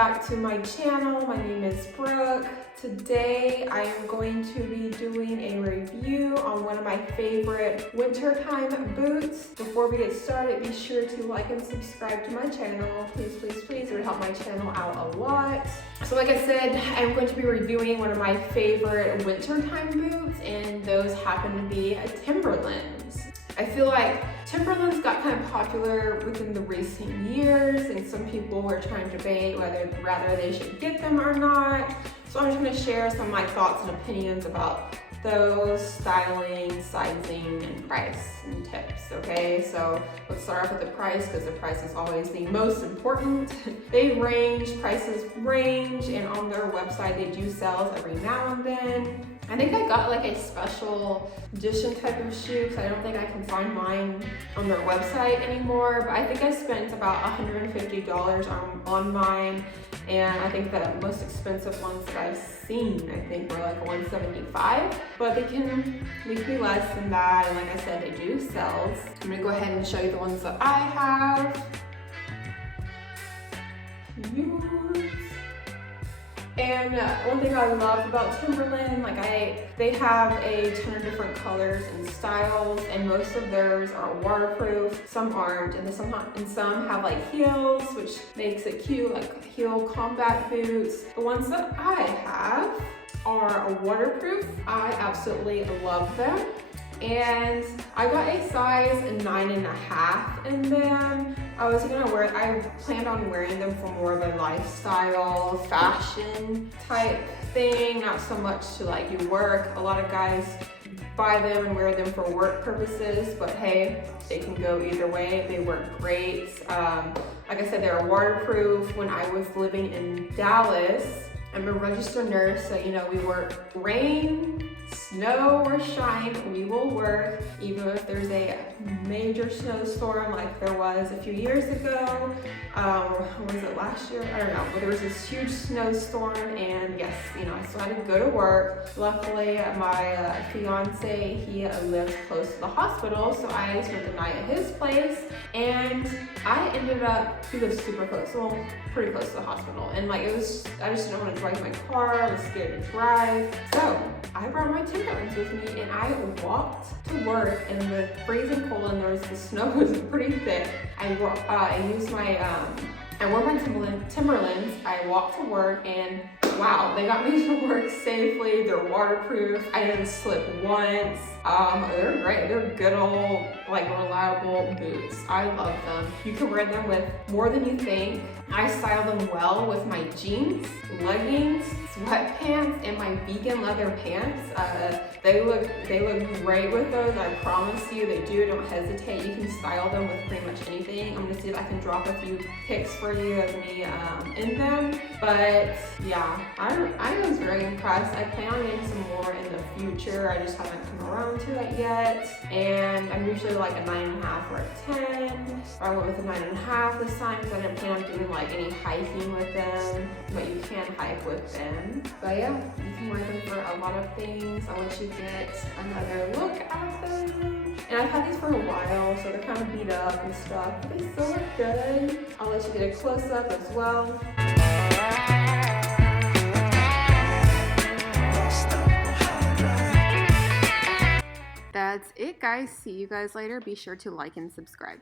back to my channel. My name is Brooke. Today I am going to be doing a review on one of my favorite wintertime boots. Before we get started, be sure to like and subscribe to my channel. Please, please, please. It would help my channel out a lot. So like I said, I'm going to be reviewing one of my favorite wintertime boots, and those happen to be Timberlands. I feel like Timberlands got kind of popular within the recent years, and some people were trying to debate whether they should get them or not. So I'm just going to share some of my thoughts and opinions about those, styling, sizing, and price and tips, okay? So let's start off with the price, because the price is always the most important. Prices range, and on their website they do sales every now and then. I think I got like a special edition type of shoe, because I don't think I can find mine on their website anymore, but I think I spent about $150 on mine, and I think the most expensive ones that I've seen, I think, were like $175, but they can be less than that, and like I said, they do sales. I'm gonna go ahead and show you the ones that I have. And one thing I love about Timberland, they have a ton of different colors and styles, and most of theirs are waterproof. Some aren't, and some have like heels, which makes it cute, like heel combat boots. The ones that I have are waterproof. I absolutely love them. And I got a size 9.5 in them. I planned on wearing them for more of a lifestyle, fashion type thing, not so much to like do work. A lot of guys buy them and wear them for work purposes, but hey, they can go either way. They work great. Like I said, they're waterproof. When I was living in Dallas, I'm a registered nurse, so we work rain, snow, or shine, we will work, even if there's a major snowstorm like there was a few years ago. Was it last year? I don't know, but there was this huge snowstorm, and yes, I still had to go to work. Luckily, my fiance, he lived close to the hospital, so I spent the night at his place, and he lives super close, well, pretty close to the hospital, and I just didn't want to drive my car. I was scared to drive, so I brought my Timberlands with me, and I walked to work in the freezing cold, and the snow was pretty thick. I wore my Timberlands. I walked to work, and wow, they got me to work safely. They're waterproof. I didn't slip once. They're great. They're good old, reliable boots. I love them. You can wear them with more than you think. I style them well with my jeans, leggings, sweatpants, and my vegan leather pants. They look great with those. I promise you, they do. Don't hesitate. You can style them with pretty much anything. I'm gonna see if I can drop a few pics for you of me in them. But yeah, I was very impressed. I plan on getting some more in the future. I just haven't come around to it yet. And I'm usually like a 9.5 or a 10. I went with a 9.5 this time because I didn't plan on doing any hiking with them, but you can hike with them. But yeah, you can wear them for a lot of things. I'll let you get another look at them. And I've had these for a while, so they're kind of beat up and stuff, but they still look good. I'll let you get a close-up as well. That's it, guys. See you guys later. Be sure to like and subscribe.